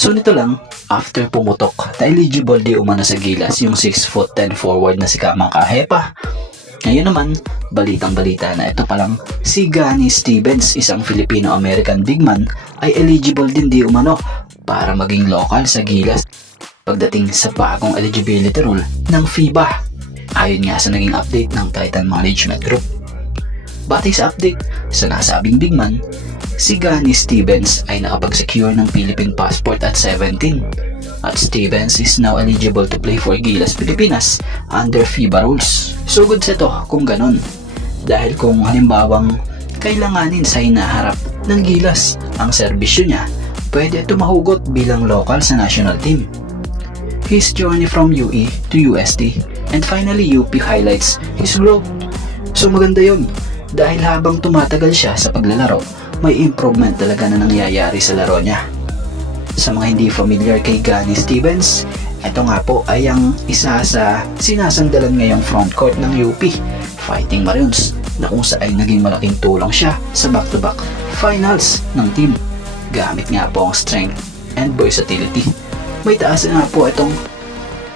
So nito lang, after pumutok, na eligible di umano sa Gilas yung 6'10" forward na si Kamang Kahepa. Ngayon naman, balitang-balita na ito palang si Gani Stevens, isang Filipino-American big man, ay eligible din di umano para maging local sa Gilas pagdating sa bagong eligibility rule ng FIBA. Ayon nga sa naging update ng Titan Management Group. Batay sa update sa nasabing big man, si Gani Stevens ay nakapag-secure ng Philippine passport at 17 at Stevens is now eligible to play for Gilas Pilipinas under FIBA rules. So good sa to kung ganun, dahil kung halimbawang kailanganin sa hinaharap ng Gilas ang serbisyo niya, pwede ito mahugot bilang local sa national team. His journey from UE to UST and finally UP highlights his growth. So maganda yun, dahil habang tumatagal siya sa paglalaro, may improvement talaga na nangyayari sa laro niya. Sa mga hindi familiar kay Gani Stevens, ito nga po ay ang isa sa sinasangdalan ngayong frontcourt ng UP Fighting Maroons, na kung saan naging malaking tulong siya sa back-to-back finals ng team. Gamit nga po ang strength and versatility. May taas na nga po itong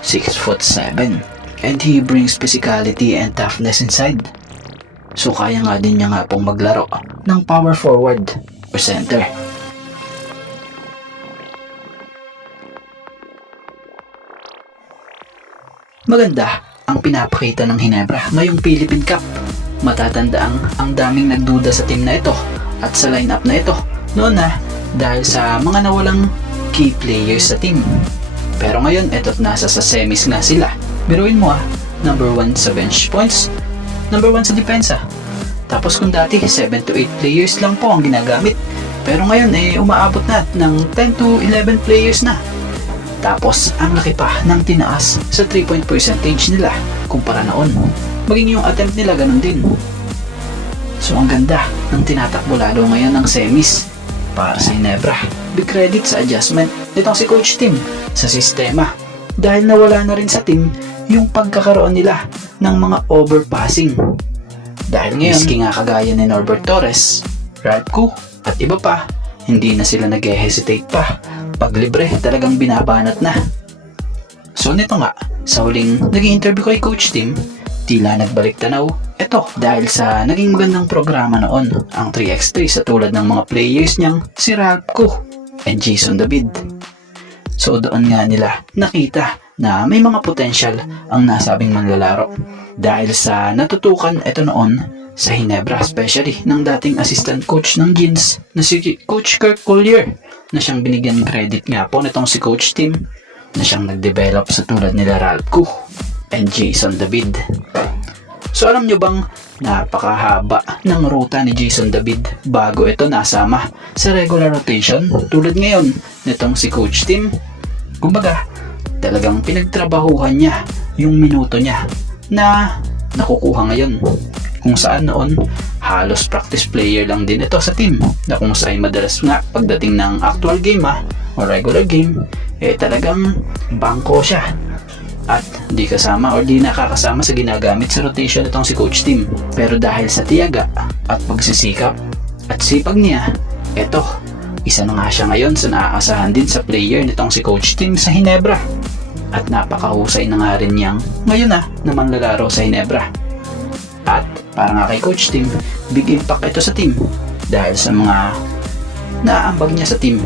6'7" and he brings physicality and toughness inside. So kaya nga din niya nga pong maglaro ng power forward or center. Maganda ang pinapakita ng Ginebra ngayong Philippine Cup. Matatandaan ang daming nagduda sa team na ito at sa lineup na ito noon na dahil sa mga nawalang key players sa team. Pero ngayon eto't nasa sa semis nga sila. Biruin mo number 1 sa bench points, number 1 sa depensa. Tapos kung dati 7 to 8 players lang po ang ginagamit, pero ngayon umaabot na ng 10 to 11 players na. Tapos ang laki pa ng tinaas sa 3-point percentage nila kumpara noon. Maging yung attempt nila ganun din. So ang ganda ng tinatakbo lalo ngayon ng semis para sa Ginebra. Big credit sa adjustment nitong si Coach Tim sa sistema, dahil nawala na rin sa team yung pagkakaroon nila ng mga overpassing. Dahil ngayon, miski nga kagaya ni Norbert Torres, Radko at iba pa, hindi na sila nag-hesitate pa. Pag libre, talagang binabanat na. So nito nga, sa huling naging interview kay Coach Tim, tila nagbalik tanaw. Ito, dahil sa naging magandang programa noon, ang 3x3 sa tulad ng mga players niyang si Radko and Jason David. So doon nga nila nakita na may mga potential ang nasabing manlalaro. Dahil sa natutukan ito noon sa Ginebra, especially ng dating assistant coach ng Gins na si Coach Kirk Collier, na siyang binigyan credit nga po nitong si Coach Tim na siyang nag-develop sa tulad nila Ralph and Jason David. So alam nyo bang napakahaba ng ruta ni Jason David bago ito nasama sa regular rotation tulad ngayon nitong si Coach Tim? Kumbaga, talagang pinagtrabahuhan niya yung minuto niya na nakukuha ngayon, kung saan noon halos practice player lang din ito sa team, na kung saan madalas nga pagdating ng actual game o regular game talagang bangko siya at di kasama or di nakakasama sa ginagamit sa rotation itong si Coach Tim. Pero dahil sa tiyaga at pagsisikap at sipag niya, eto, isa na nga siya ngayon sa naaasahan din sa player nitong si Coach Tim sa Ginebra. At napakahusay na nga rin niyang ngayon na manlalaro sa Ginebra. At para nga kay Coach Tim, big impact ito sa team dahil sa mga naaambag niya sa team.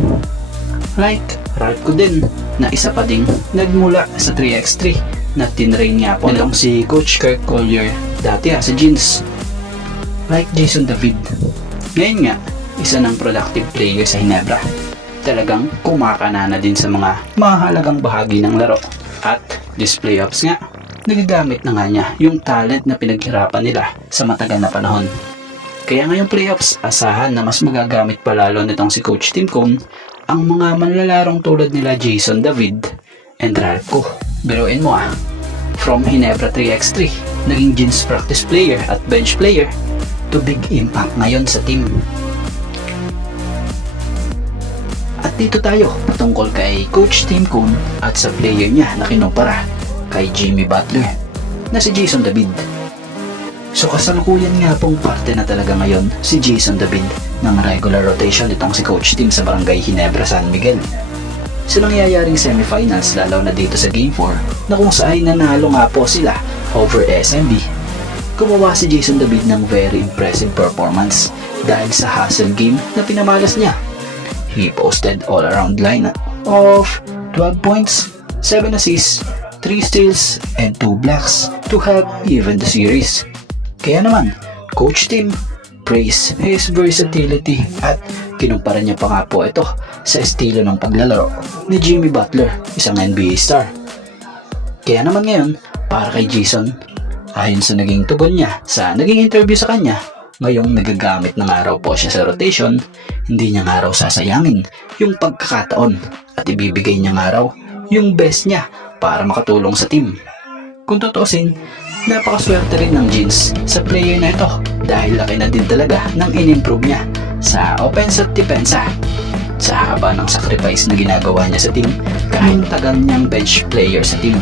Like Radko din, na isa pa ding nagmula sa 3x3 na tinrain nga po nitong si Coach Kirk Collier dati sa Gins. Like Jason David, ngayon nga isa ng productive player sa Ginebra. Talagang kumakanana din sa mga mahalagang bahagi ng laro. At this playoffs nga, nagagamit na nga niya yung talent na pinaghirapan nila sa matagal na panahon. Kaya ngayong playoffs, asahan na mas magagamit pa lalo nitong si Coach Tim Cone ang mga manlalarong tulad nila Jason David and Ralph. Biruin mo from Ginebra 3x3, naging Gins practice player at bench player to big impact ngayon sa team. At dito tayo patungkol kay Coach Tim Cone at sa player niya na kinumpara kay Jimmy Butler na si Jason David. So kasalukuyan nga pong parte na talaga ngayon si Jason David ng regular rotation itong si Coach Tim sa Barangay Ginebra, San Miguel. Sa nangyayaring semifinals lalo na dito sa Game 4 na kung saan nanalo nga po sila over SMB. Gumawa si Jason David ng very impressive performance dahil sa hustle game na pinamalas niya. He posted all-around line of 12 points, 7 assists, 3 steals, and 2 blocks to help even the series. Kaya naman, Coach Tim praise his versatility at kinumpara niya pa nga po ito sa estilo ng paglalaro ni Jimmy Butler, isang NBA star. Kaya naman ngayon, para kay Jason, ayon sa naging tugon niya sa naging interview sa kanya, ngayong nagagamit ng araw po siya sa rotation, hindi niya nga raw sasayangin yung pagkakataon at ibibigay niya nga raw yung best niya para makatulong sa team. Kung tutuusin, napakaswerte rin ng Jeans sa player na ito dahil laki na din talaga ng in-improve niya sa offense at depensa. Sa haba ng sacrifice na ginagawa niya sa team kahit tagal niyang bench player sa team.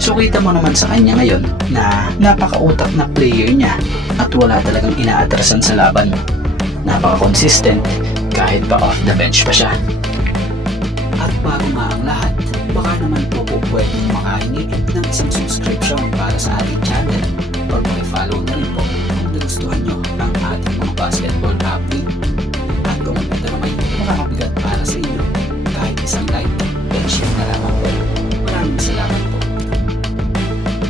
So kita mo naman sa kanya ngayon na napakautak na player niya at wala talagang inaatrasan sa laban. Napaka-consistent kahit pa off the bench pa siya. At bago nga ang lahat, baka naman po pwedeng makahingi ng isang subscription para sa ating channel or follow na